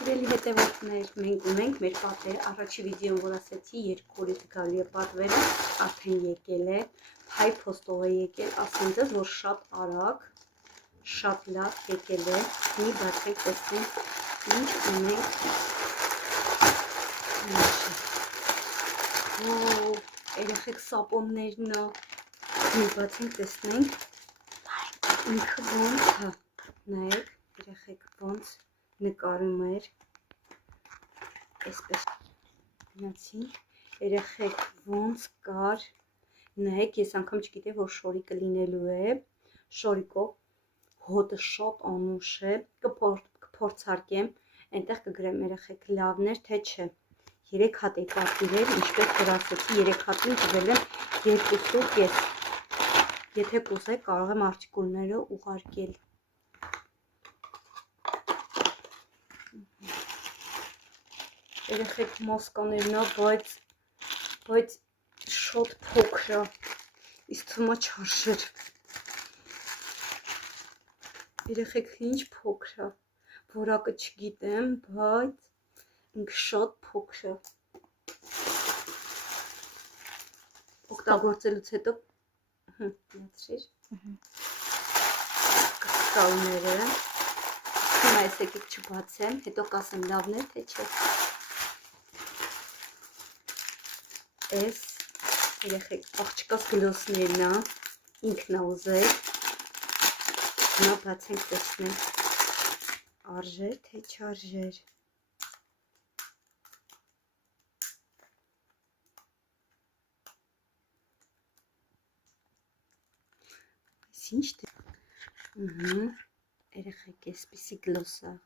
Սիրելի հետևորդներ, մենք ունենք մեր պատերը, առաջի վիդեոն, որ ասեցի, 2 օրից գալու է պատվերը, արդեն եկել է, հայ փոստով է եկել, ասեմ ձեզ, որ շատ արագ, շատ լավ եկել է, մի բացեք տեսնենք, ինչ ունենք, երեխեք սապոններն է, մի բացենք տեսնենք, ինքը ոնց է, նայեք, երեխեք ոնց նկարում էր, այսպես գնացի, երեխեք ոնց կար, նայեք, ես անգամ չգիտեի, որ շորիկը լինելու է, շորիկով հոտը շատ անուշ է, կփորձարկեմ, այնտեղ կգրեմ երեխեք լավներ, թե չէ, 3 հատ է պատվիրել, ինչպես որ ասեցի, 3 հատին կգրեմ 2.5, եթե կուզեք կարող եմ արտիկուլները ուղարկել, երեխեք մասկաներն է, բայց շատ փոքր է, իսկ թվում է չարժեր, երեխեք ինչ փոքր է, որակը չգիտեմ, բայց ինքը շատ փոքր է, օգտագործելուց հետո կստալները, հիմա ես եկեք չբացեմ, հետո կասեմ լավն է, թե չէ, Այս երեխեք աղջկաս գլոսներն է, ինքն է ուզել, հիմա բացենք տեսնենք, արժեր թե չարժեր, ինչ երեխեք էսպիսի գլոս է,